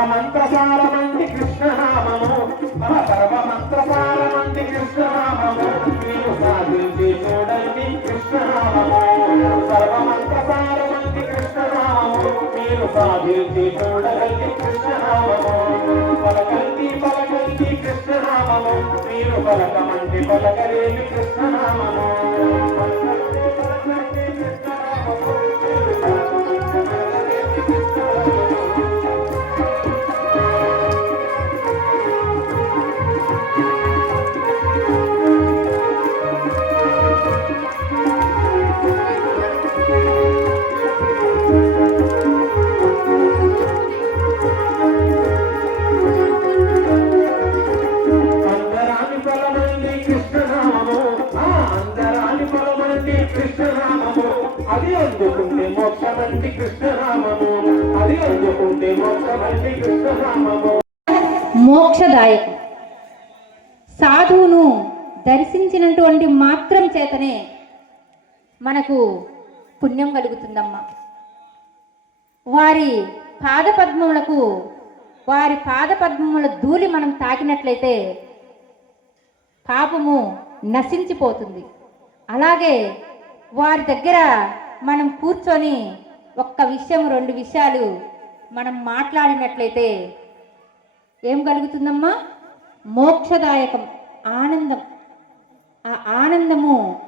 పరమంత్రసారమంది కృష్ణనామము. మన పరమమంత్రసారమంది కృష్ణనామము. మీరు సాధించి చూడండి కృష్ణనామము. సర్వమంత్రసారమంది కృష్ణనామము. మీరు సాధించి చూడండి కృష్ణనామము. పలకండి పలకండి కృష్ణనామము. మీరు పలకమండి పలకలేని కృష్ణనామము. పొలమంది కృష్ణరామము. అది అందుకుంటే మోక్షమంది కృష్ణరామము. అది అందుకుంటే మోక్షమంది కృష్ణరామము. మోక్షదాయకం. సాధువును దర్శించినటువంటి మాత్రం చేతనే మనకు పుణ్యం కలుగుతుందమ్మా. వారి పాదపద్మములకు వారి పాదపద్మముల ధూళి మనం తాకినట్లయితే పాపము నశించిపోతుంది. అలాగే వారి దగ్గర మనం కూర్చొని ఒక్క విషయం రెండు విషయాలు మనం మాట్లాడినట్లయితే ఏం కలుగుతుందమ్మా? మోక్షదాయకం ఆనందం. ఆ ఆనందము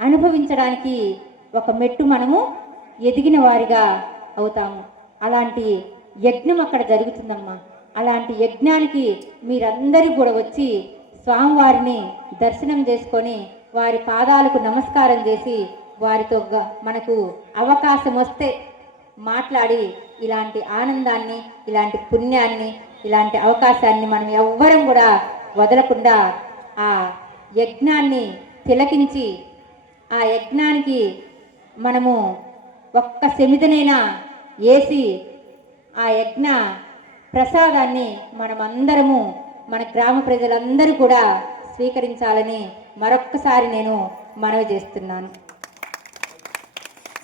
అనుభవించడానికి ఒక మెట్టు మనము ఎదిగిన వారిగా అవుతాము. అలాంటి యజ్ఞం అక్కడ జరుగుతుందమ్మా. అలాంటి యజ్ఞానికి మీరందరూ కూడా వచ్చి స్వామివారిని దర్శనం చేసుకొని వారి పాదాలకు నమస్కారం చేసి వారితో గ- మనకు అవకాశం వస్తే మాట్లాడి ఇలాంటి ఆనందాన్ని ఇలాంటి పుణ్యాన్ని ఇలాంటి అవకాశాన్ని మనం ఎవ్వరం కూడా వదలకుండా ఆ యజ్ఞాన్ని తిలకించి ఆ యజ్ఞానికి మనము ఒక్క సెమిదనైనా వేసి ఆ యజ్ఞ ప్రసాదాన్ని మనమందరము మన గ్రామ ప్రజలందరూ కూడా స్వీకరించాలని మరొక్కసారి నేను మనవి చేస్తున్నాను.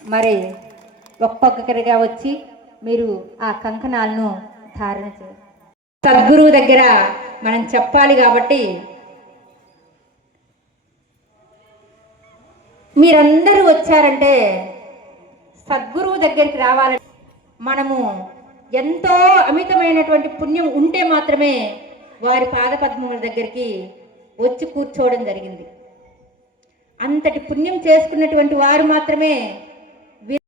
మరి ఒక్కొక్కరిగా వచ్చి మీరు ఆ కంకణాలను ధారణ చేయాలి సద్గురువు దగ్గర మనం చెప్పాలి కాబట్టి మీరందరూ వచ్చారంటే సద్గురువు దగ్గరికి రావాలంటే మనము ఎంతో అమితమైనటువంటి పుణ్యం ఉంటే మాత్రమే వారి పాదపద్మముల దగ్గరికి వచ్చి కూర్చోవడం జరిగింది. అంతటి పుణ్యం చేసుకున్నటువంటి వారు మాత్రమే